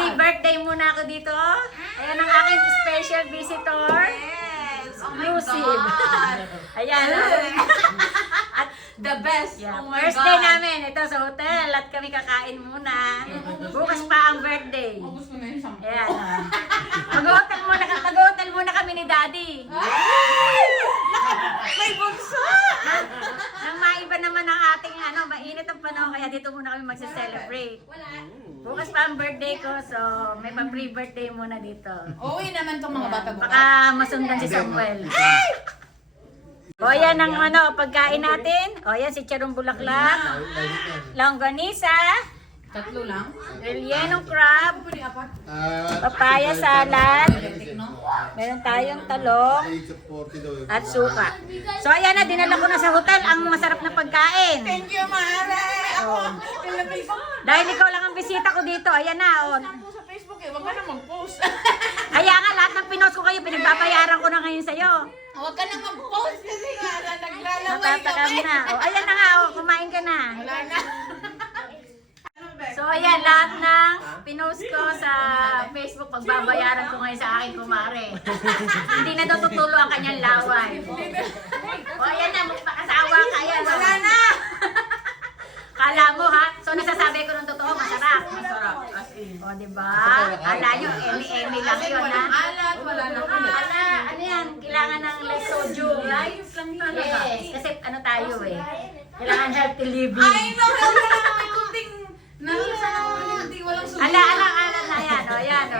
Pre-birthday muna ako dito. Ayan ang aking special visitor. Yes! Oh my Exclusive. God! Ayan. At The best! yeah, Oh my first God! day namin ito sa hotel at kami kakain muna. Bukas pa ang birthday. Gusto na yung sampo. Ayan. Mag-hotel muna kami ni Daddy. May bunso! Nang maiba naman ang ating mainit ang panahon kaya dito muna kami magse-celebrate. Bukas pa ang birthday ko so may pa-pre-birthday muna dito. Uwi naman tong mga bata bukas. Baka masundan si Samuel. O yan ang pagkain natin. O yan si Charong Bulaklak, longganisa, Tatlo lang? rellenong crab, Pwede apat? papaya salad, Electric, no? meron tayong talong, at suka. So ayan na, dinala ko na sa hotel ang masarap na pagkain. Thank you, Mare! Ako, nilagay ko. Dahil ikaw lang ang bisita ko dito, ayan na. O. Ako sa Facebook eh, wag ka na mag-post. Kaya nga, lahat ng pinost ko kayo, pinagbabayaran ko na ngayon sa'yo. Huwag ka na mag-post kasi nga, naglalaway Natatakam na. O, ayan na nga, kumain ka na. Wala na. So ayan, lahat ng pinost ko sa Facebook, pagbabayaran ko ngayon sa aking kumare. Hindi na tututulo ang kanyang laway. O ayan na, magpakasawa ka yan. Wala na! Kala mo ha? So nasasabi ko ng totoo, masarap. Masarap, as in. O diba? Kala nyo, emi-emi lang yun ha? Alat, wala na ulit. Ano yan? Kailangan ng less sodium. Life lang talaga. Yes, kasi ano tayo eh. Kailangan healthy living. Ay, no, wala na may kunting nalasa na hindi walang sumunod. Ala na yan. O yan o.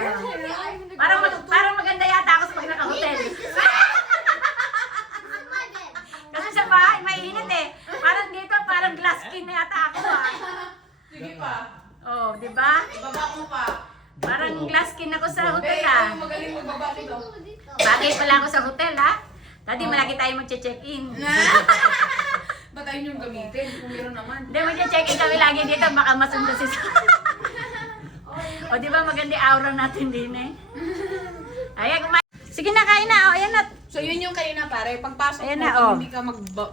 Parang maganda yata ako sa pag naka-hotel. Kasi sa bahay, mainit eh. Parang dito, parang glass skin na yata ako ah. Sige pa. Oh, di ba? Baba mo pa. Parang glass skin ako sa hotel Be, ah. ikaw yung magaling magbaba dito. Bagay pala ako sa hotel ha. Dati malaki tayo mag-check-in. Ba't tayo yung gamitin? Kung meron naman. Hindi, mag-check-in kami lagi dito. Baka masundan si O di ba maganda yung aura natin din eh. Ayan, kumain. Sige na, kain na. O, ayan na. So yun yung kanina pare, pagpasok Ayan mo, na, kung oh. hindi ka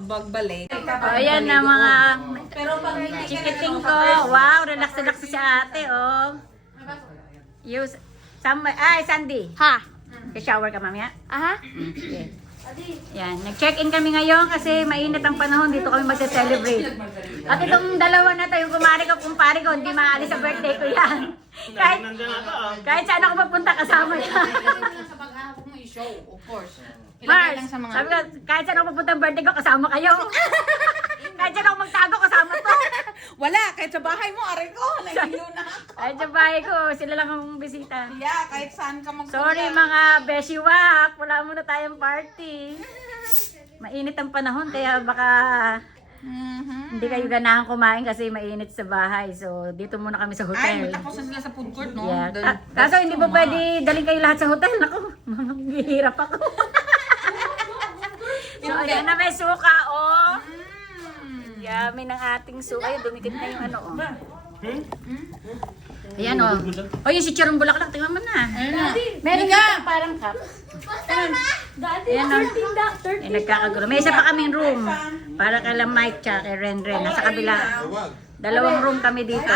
magbalik. O, ayan na mga Pero pag hindi ka chikiting ko. Wow, relax si ate, oh. Use, Sandy. Ha? Ka-shower ka mamaya? Aha? Okay. Yan, nag-check-in kami ngayon kasi mainit ang panahon. Dito kami magse-celebrate. At itong dalawa na to, yung kumari ko, kumpare ko, hindi maalis sa birthday ko yan. kahit saan ako magpunta, kasama yan. sa pag-ahap mo i-show, of course. Ilagay Mars, lang sa mga... sabi ko, kahit saan ako magpunta ang birthday ko, kasama kayo. Kahit saan ako magtago, kasama to. Wala, kahit sa bahay mo, aray ko, nahilo na ako. Kahit sa bahay ko, sila lang ang bisita. Yeah, kahit saan ka magpunta. Sorry mga beshiwak, wala muna tayong party. Mainit ang panahon, kaya baka Mhm. hindi kayo ganahan kumain kasi mainit sa bahay. So, dito muna kami sa Ay, hotel. matapusan sila sa food court, no? Yeah. Dahil- Kaso hindi pa pwede daling kayo lahat sa hotel. Naku, maghihirap ako. So, ayan na may suka, oh. Yummy ng ating suka. Ayun, dumikit na yung ano, oh. Ayan, oh. Oh, yung si Charong Bulaklak, tingnan mo na. Ayun na. Meron Mika! dito parang cup. Ayan, oh. Eh, nagkakagulo. May isa pa kaming room. Para kay Mike tsaka kay Renren. Nasa kabila. Dalawang room kami dito.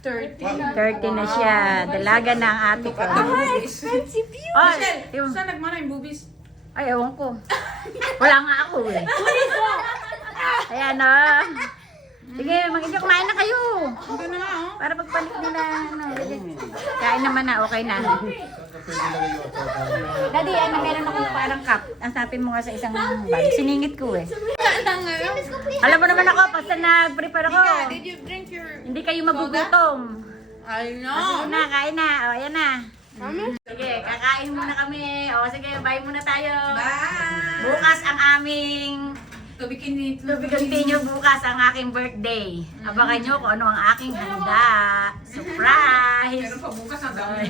30 na siya. Dalaga na ang ate ko. Expensive yun! Oh, Michelle, yung, saan nagmana yung boobies? ay, ewan ko. Wala nga ako eh. Ayan o. Sige, mag-enjoy. Kumain na kayo. Ito na nga, oh. Para pagpalit nila. Ano, kain naman na. Okay na. Daddy, ano, meron akong parang cup. Asapin mo nga sa isang bag. Siningit ko eh. Saan ngayon? Alam mo naman ako, basta nag-prepare ako. Mika, did you drink your... Hindi kayo magugutom. I Sige know. na, kain na. O, ayan na. Sige, kakain muna kami. O, sige, bye muna tayo. Bye! Bukas ang aming To be continued. to be continue bukas ang aking birthday. Abangan nyo kung ano ang aking handa. Surprise! Pero pa bukas ang dami.